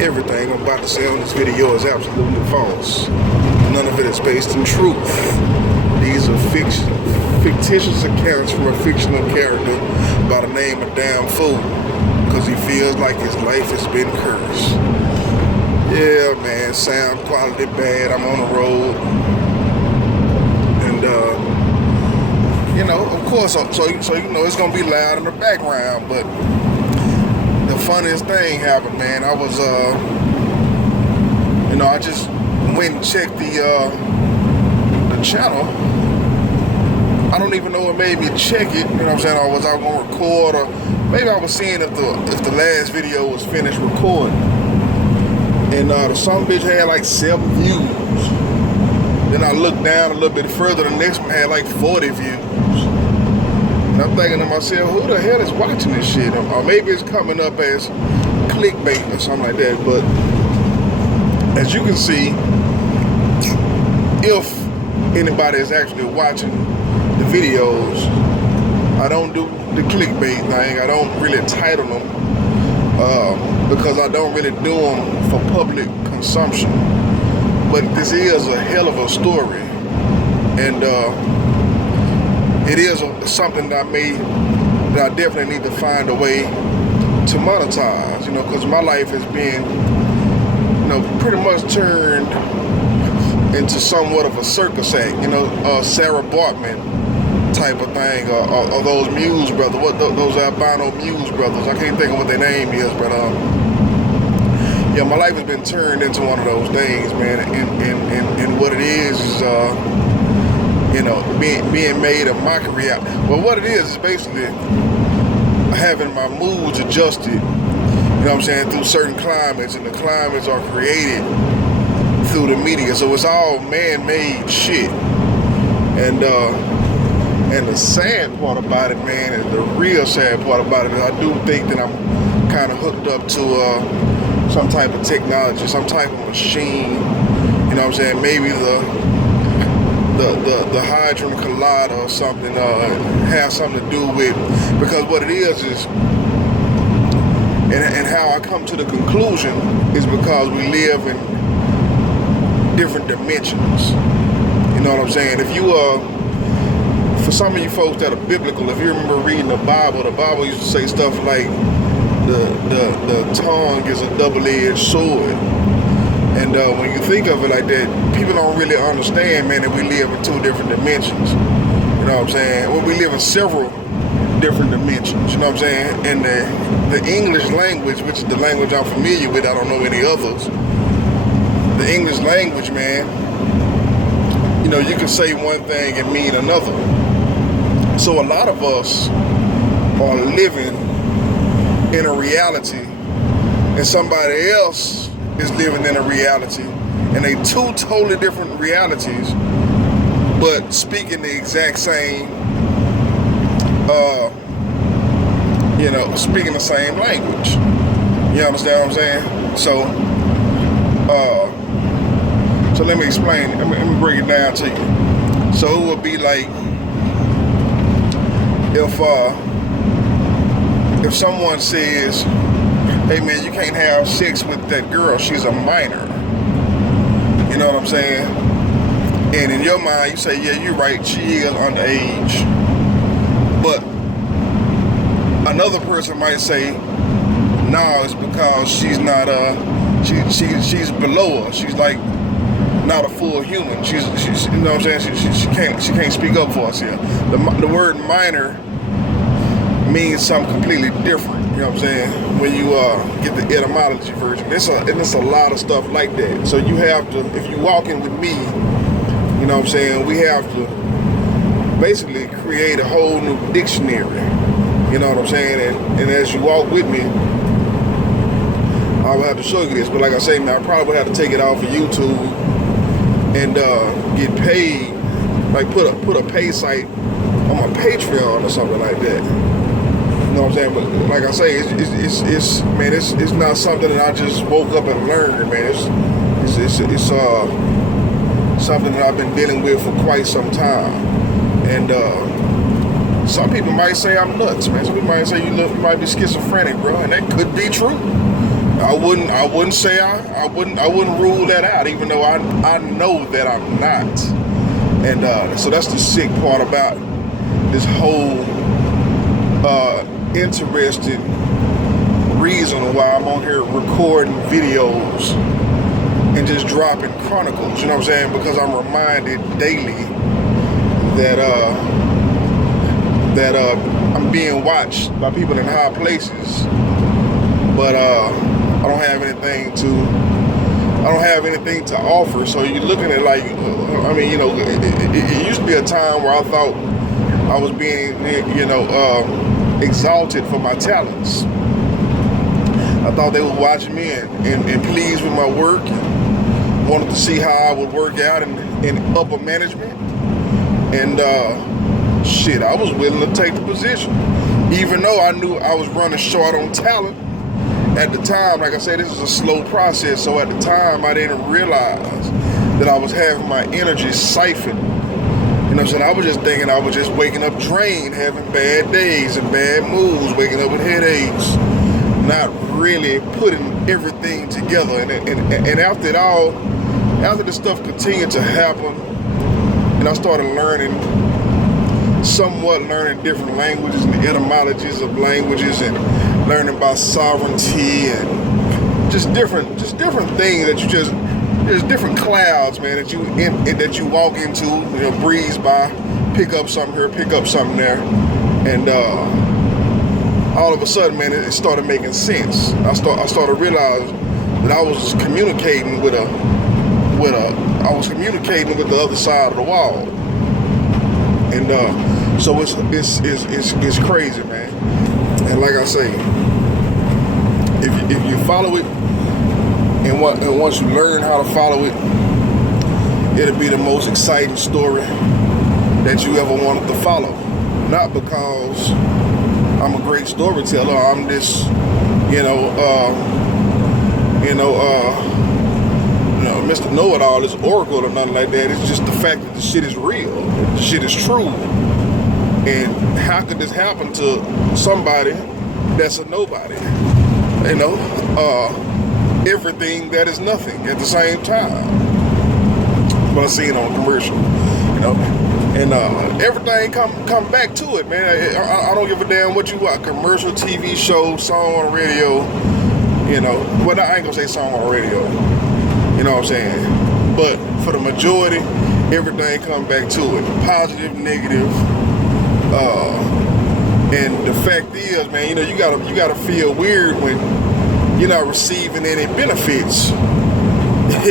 Everything I'm about to say on this video is absolutely false. None of it is based in truth. These are fictitious accounts from a fictional character by the name of Damn Fool, because he feels like his life has been cursed. Yeah, man, sound quality bad. I'm on the road. And, of course, so it's going to be loud in the background, but the funniest thing happened, man. I was, I just went and checked the channel. I don't even know what made me check it, you know what I'm saying, or was I going to record, or maybe I was seeing if the last video was finished recording. And the some bitch had like 7 views. Then I looked down a little bit further, the next one had like 40 views. And I'm thinking to myself, who the hell is watching this shit? Or maybe it's coming up as clickbait or something like that. But as you can see, if anybody is actually watching the videos, I don't do the clickbait thing. I don't really title them because I don't really do them for public consumption. But this is a hell of a story, and it is something that I definitely need to find a way to monetize, because my life has been, pretty much turned into somewhat of a circus act, Sarah Bartman type of thing, or those Muse brothers, those albino Muse brothers. I can't think of what their name is, but yeah, my life has been turned into one of those things, man. And what it is being made a mockery out. Well, what it is basically having my moods adjusted, through certain climates, and the climates are created through the media. So it's all man-made shit. And the sad part about it, man, is the real sad part about it is I do think that I'm kind of hooked up to some type of technology, some type of machine, maybe the Hadron Collider or something has something to do with, because what it is and how I come to the conclusion is because we live in different dimensions. You know what I'm saying? If you for some of you folks that are biblical, if you remember reading the Bible used to say stuff like the tongue is a double-edged sword. And when you think of it like that, people don't really understand, man, that we live in 2 different dimensions. You know what I'm saying? Well, we live in several different dimensions, you know what I'm saying? And the English language, which is the language I'm familiar with, I don't know any others. The English language, man, you can say one thing and mean another. So a lot of us are living in a reality, and somebody else is living in a reality, and they 2 totally different realities, but speaking the exact same, speaking the same language. You understand what I'm saying? So let me explain. Let me break it down to you. So it would be like if someone says, hey man, you can't have sex with that girl, she's a minor. You know what I'm saying? And in your mind, you say, yeah, you're right, she is underage. But another person might say, no, it's because she's not, she's below her. She's like not a full human. She's you know what I'm saying? She can't speak up for us here. The word minor means something completely different. You know what I'm saying? When you get the etymology version, it's a lot of stuff like that. So you have to, if you walk in with me, you know what I'm saying, we have to basically create a whole new dictionary. You know what I'm saying? And as you walk with me, I will have to show you this. But like I say, man, I probably would have to take it off of YouTube and get paid, like put a pay site on my Patreon or something like that. You know what I'm saying? But like I say, it's not something that I just woke up and learned, man. It's something that I've been dealing with for quite some time. And some people might say I'm nuts, man. Some people might say you might be schizophrenic, bro, and that could be true. I wouldn't say I wouldn't rule that out, even though I know that I'm not. And so that's the sick part about this whole interesting reason why I'm on here recording videos and just dropping chronicles, you know what I'm saying? Because I'm reminded daily that I'm being watched by people in high places, but I don't have anything to offer. So you're looking at like, I mean, you know, it used to be a time where I thought I was being, you know, exalted for my talents. I thought they were watching me and pleased with my work, and wanted to see how I would work out in upper management. And shit, I was willing to take the position, even though I knew I was running short on talent. At the time, like I said, this is a slow process, so at the time I didn't realize that I was having my energy siphoned. You know what I'm saying? I was just thinking I was just waking up drained, having bad days and bad moods, waking up with headaches, not really putting everything together. And after it all, after this stuff continued to happen, and I started somewhat learning different languages and the etymologies of languages, and learning about sovereignty and just different things that there's different clouds, man, that you walk into, you know, breeze by, pick up something here, pick up something there, and all of a sudden, man, it started making sense. I started realizing that I was communicating with the other side of the wall, and so it's crazy, man. And like I say, if you follow it, and once you learn how to follow it, it'll be the most exciting story that you ever wanted to follow. Not because I'm a great storyteller, I'm this, Mr. Know-It-All, this oracle or nothing like that. It's just the fact that the shit is real, the shit is true. And how could this happen to somebody that's a nobody? You know, everything that is nothing at the same time. But I see it on a commercial, you know, and everything come back to it, man. I don't give a damn what you want, commercial, TV show, song on the radio, you know. Well, I ain't gonna say song on the radio, you know what I'm saying? But for the majority, everything come back to it, positive, negative. And the fact is, man, you know, you gotta feel weird when you're not receiving any benefits. You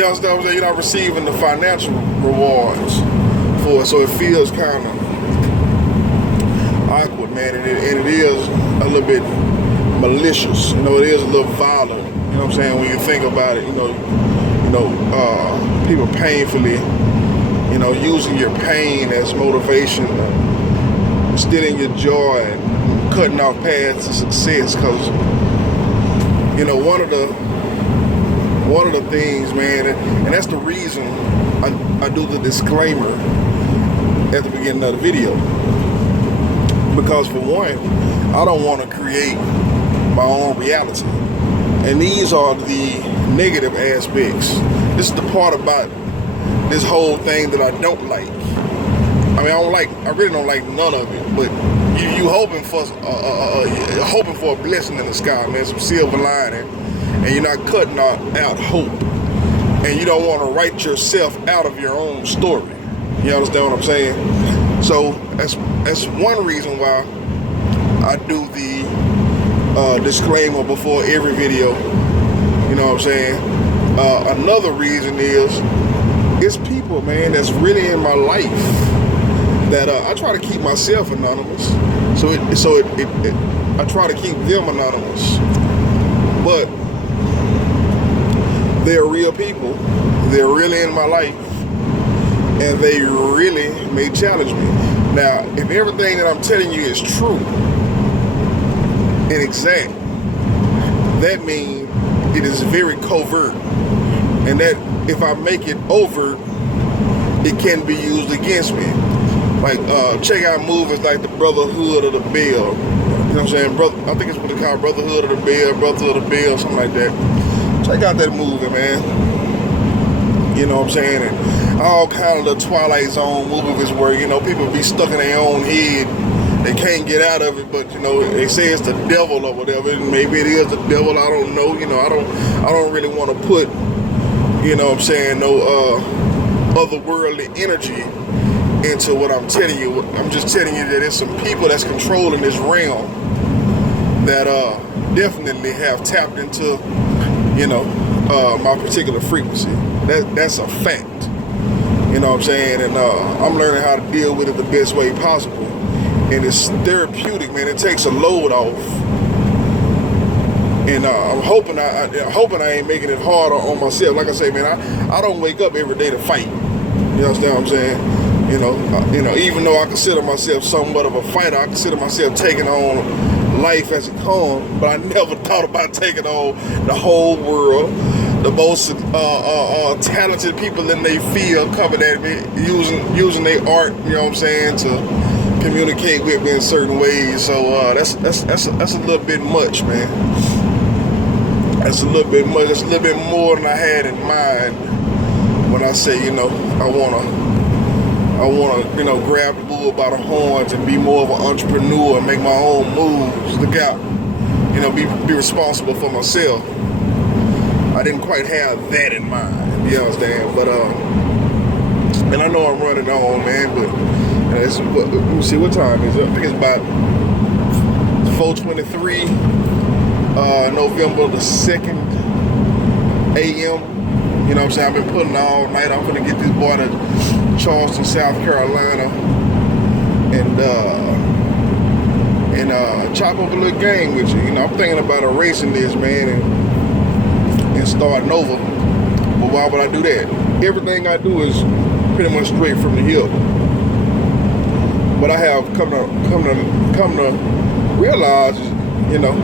know what I'm saying? You're not receiving the financial rewards for it, so it feels kind of awkward, man. And it is a little bit malicious. You know, it is a little violent. You know what I'm saying? When you think about it, you know, people painfully, you know, using your pain as motivation, stealing your joy, and cutting off paths to success. Because, you know, one of the things, man, and that's the reason I do the disclaimer at the beginning of the video. Because for one, I don't want to create my own reality. And these are the negative aspects. This is the part about this whole thing that I don't like. I mean, I really don't like none of it, but you hoping for a blessing in the sky, man, some silver lining, and you're not cutting out hope, and you don't want to write yourself out of your own story. You understand what I'm saying? So that's one reason why I do the disclaimer before every video. You know what I'm saying? Another reason is it's people, man, that's really in my life that I try to keep myself anonymous. So I try to keep them anonymous. But they're real people. They're really in my life, and they really may challenge me. Now, if everything that I'm telling you is true and exact, that means it is very covert, and that if I make it overt, it can be used against me. Like, check out movies like the Brotherhood of the Bell. You know what I'm saying? I think it's what they call Brotherhood of the Bell, Brotherhood of the Bell, something like that. check out that movie, man. You know what I'm saying? And all kind of the Twilight Zone movies where, you know, people be stuck in their own head. They can't get out of it, but, you know, they say it's the devil or whatever. And maybe it is the devil, I don't know. You know, I don't really want to put, you know what I'm saying, no otherworldly energy into what I'm telling you. I'm just telling you that there's some people that's controlling this realm that definitely have tapped into, you know, my particular frequency. That's a fact. You know what I'm saying? And I'm learning how to deal with it the best way possible. And it's therapeutic, man. It takes a load off. And I'm hoping I ain't making it harder on myself. Like I say, man, I don't wake up every day to fight. You understand what I'm saying? You know, even though I consider myself somewhat of a fighter, I consider myself taking on life as it comes, but I never thought about taking on the whole world. The most talented people in their field coming at me, using their art, you know what I'm saying, to communicate with me in certain ways. So that's a little bit much, man. That's a little bit much. That's a little bit more than I had in mind when I say, you know, I wanna, you know, grab the bull by the horns and be more of an entrepreneur and make my own moves. Look out, you know, be responsible for myself. I didn't quite have that in mind, you understand? But and I know I'm running on, man. But let me see, what time is it? I think it's about 4:23, November the 2nd, a.m. You know what I'm saying? I've been putting all night. I'm gonna get this boy to Charleston, South Carolina, and chop up a little game with you. You know, I'm thinking about erasing this, man, and starting over. But why would I do that? Everything I do is pretty much straight from the hip. But I have come to realize, you know,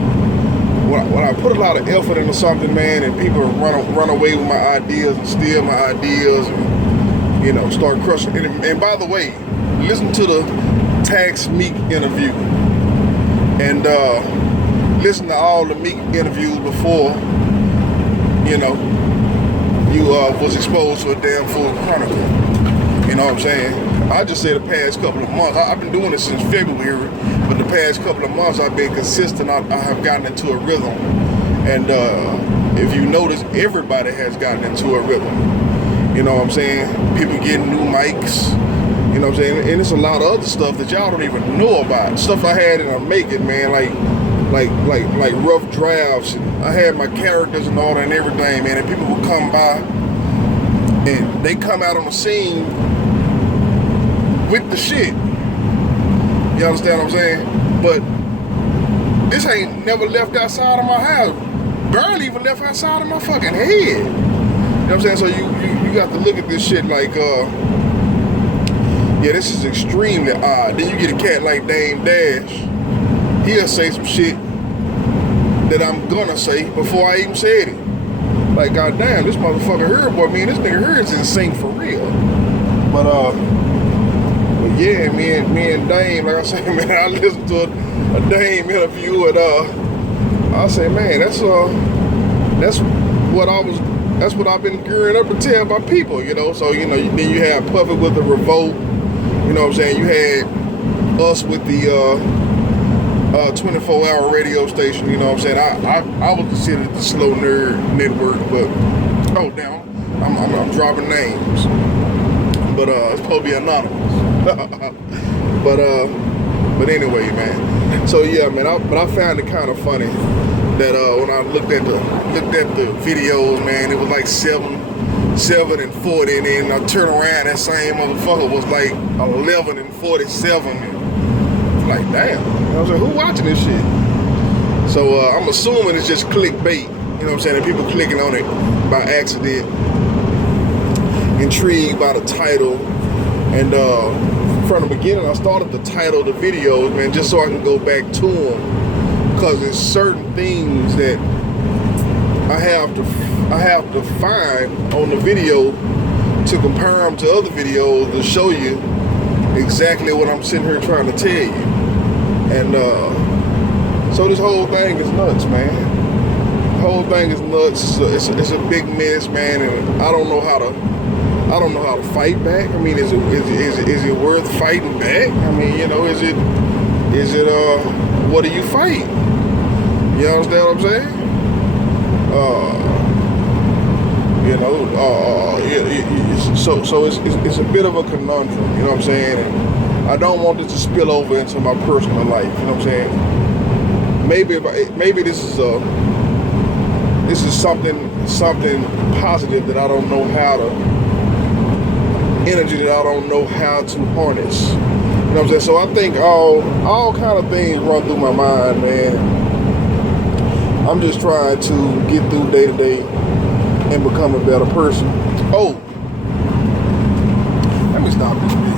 when I put a lot of effort into something, man, and people run away with my ideas and steal my ideas, and, you know, start crushing. And by the way, listen to the Tax Meek interview, and listen to all the Meek interviews before, you know, you was exposed to a damn full chronicle. You know what I'm saying? I just say the past couple of months. I've been doing this since February, but the past couple of months I've been consistent. I have gotten into a rhythm, and if you notice, everybody has gotten into a rhythm. You know what I'm saying? People getting new mics. You know what I'm saying? And it's a lot of other stuff that y'all don't even know about. Stuff I had in a making, man, like rough drafts. And I had my characters and all that and everything, man. And people would come by, and they come out on the scene with the shit. You understand what I'm saying? But this ain't never left outside of my house. Barely even left outside of my fucking head. You know what I'm saying? So you got to look at this shit like, yeah, this is extremely odd. Then you get a cat like Dame Dash. He'll say some shit that I'm gonna say before I even said it. Like, goddamn, this motherfucker here, boy, man, this nigga here is in sync for real. But yeah, me and Dame, like I say, man, I listened to a Dame interview, and I say, man, that's what I've been gearing up to tell my people, you know. So, you know, then you have Puffy with the Revolt, you know what I'm saying? You had us with the 24-hour radio station, you know what I'm saying? I would consider it the Slow Nerd Network, but oh damn, I'm dropping names, but it's supposed to be anonymous. but anyway, man. So yeah, man. I found it kind of funny that when I looked at the videos, man, it was like 7 and 40, and then I turned around, that same motherfucker was like 11 and 47. Like, damn. I was like, who watching this shit? So I'm assuming it's just clickbait. You know what I'm saying? And people clicking on it by accident, intrigued by the title, and from the beginning, I started to title the videos, man, just so I can go back to them, because there's certain things that I have to find on the video to compare them to other videos to show you exactly what I'm sitting here trying to tell you. And so this whole thing is nuts, man. whole thing is nuts. It's a big mess, man, and I don't know how to fight back. I mean, is it worth fighting back? I mean, you know, is it what do you fight? You understand what I'm saying? You know, so it's a bit of a conundrum. You know what I'm saying? And I don't want this to spill over into my personal life. You know what I'm saying? Maybe this is something positive that I don't know how to, energy that I don't know how to harness. You know what I'm saying? So I think all kind of things run through my mind, man. I'm just trying to get through day to day and become a better person. Oh, let me stop this video.